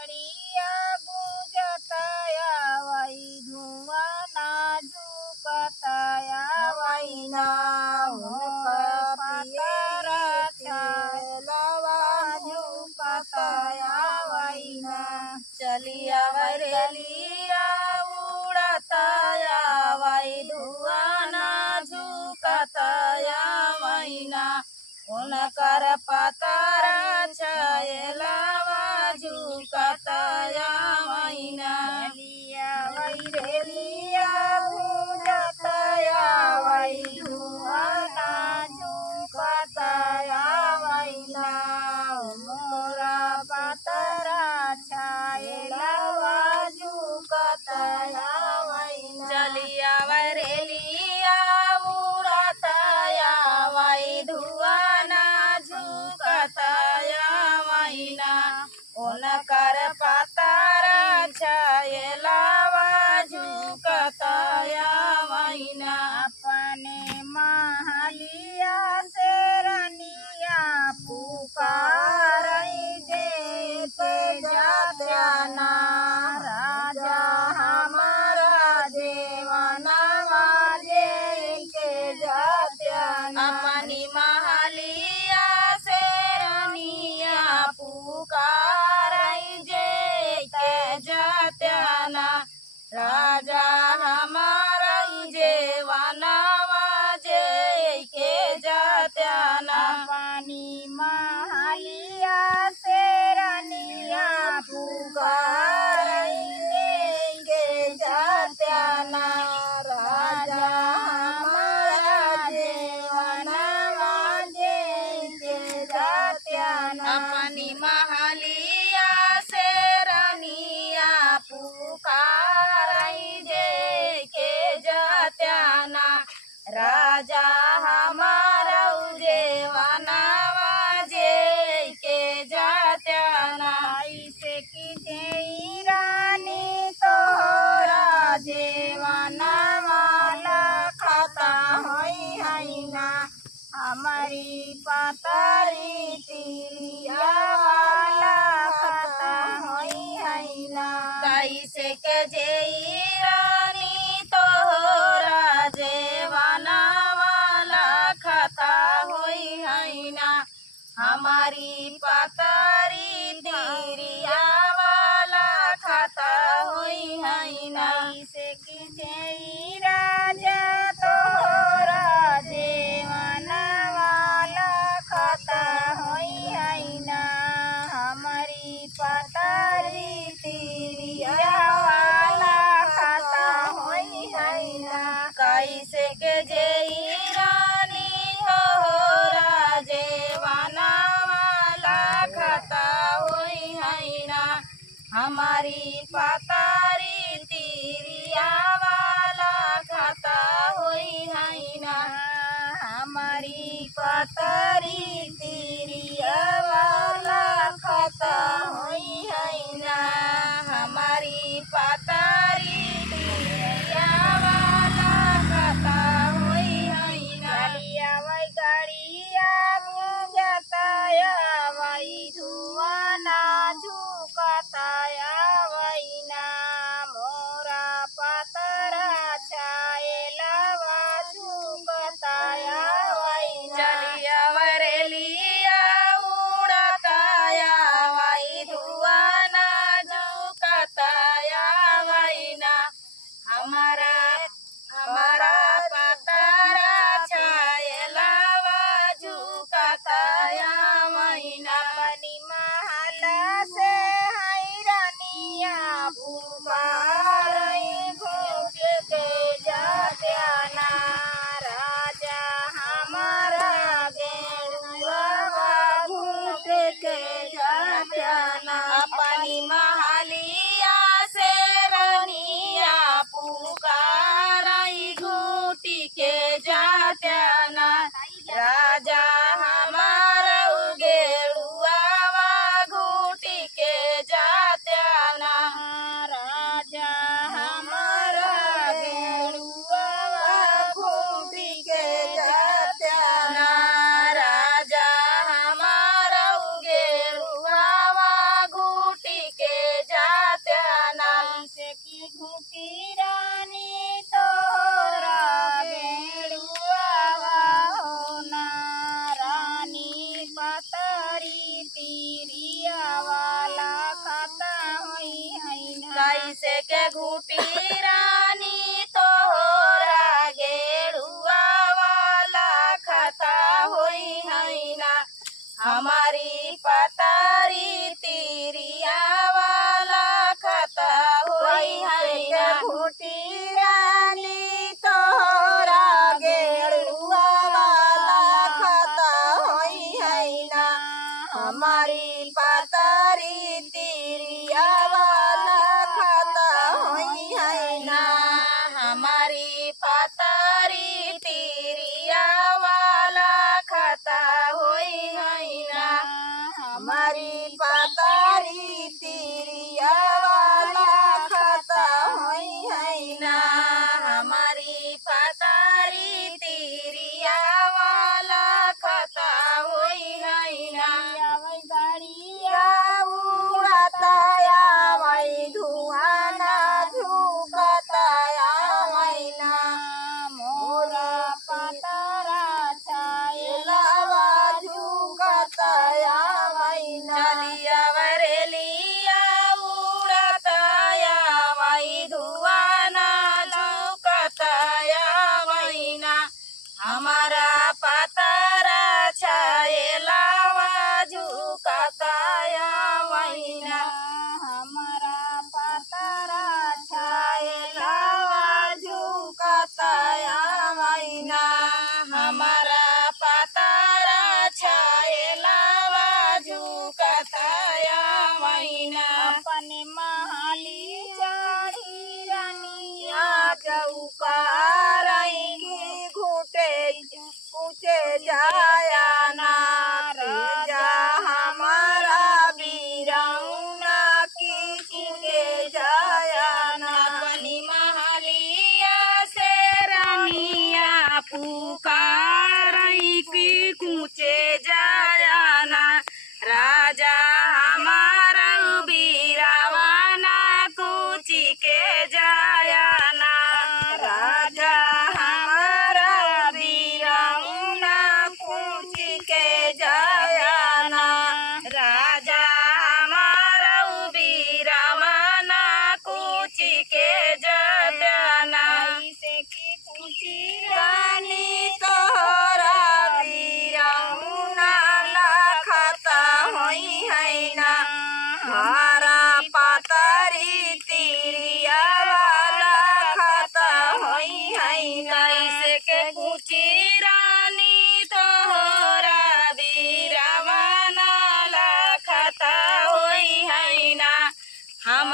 बढ़िया गुजताया वही धुआं नाजुकताया वही ना पातारा छालवा झुकताया वही ना चलिया वरेलिया उड़ताया वही धुआं नाजुकताया वही ना उनकर पातारा छायलावा झुकताया वहीना लिया वही रेलिया भूजताया वही धुआना झुकताया वहीना मोरा पातारा छायलावा झुकताया वहीना चलिया वरेलिया उड़ताया वही धुआना झुकताया वहीना उनकर पातारा छायलावा झुकताया वहीना अपने महलिया से रनिया पुकारई देते जात्याना राजा हमारा देवानवा जे के जात्याना अपनी महलिया से रनिया पुकारई जे के जात्याना राजा हमारा जेवानवा जे के जात्याना पानी महलिया से रनिया पुकारई जे के जात्याना राजा हमारा जेवानवा जे के जात्याना अपनी महलिया से रनिया पुकारई जे के जात्याना राजा हमारा जेवानवा जे के जात्याना ऐसे की जई रानी तोरा जेवानवा लखता होई हैना हमारी पातारी तिरिया वाला खता होई हैना कैसे के जेई रानी तोरा जेवाना वाला खता होई हैना हमारी पातारी तिरिया वाला खता होई हैना कैसे की जेई राजा तोरा जेवाना वाला खता होई हैना हमारी पातारी तिरिया वाला खता होई हैना कैसे के जेई रानी तोरा जेवाना वाला खता होई हैना हमारी पातारी तिरिया वाला खता होई हैना हमारी पातारी तिरिया वाला खता होई हैना हमारी पातारी तिरिया वाला खता होई हैना चलिया वही गाड़िया भूजताया वही धुआं झुकताया वहीना मोरा पातारा छायलावा झुकताया वहीना चलिया वरेलिया उड़ताया वही धुआं जायाना राजा हमारा वीरौना खींच के जायाना अपनी महलिया से रानिया पुकारई की कूचे जायाना राजा हमारा वीरवाना कूची के जायाना राजा हमारा वीरौना कूची के जायाना राजा हमारा वीरवाना कूची के जायाना से की कूची रानी तोहरा वीरौना लखता होई है ना हमारा पातरी तिरिया वाला खाता होई है ना कैसे के कूची रानी तोहरा वीरवाना लखता होई है ना हम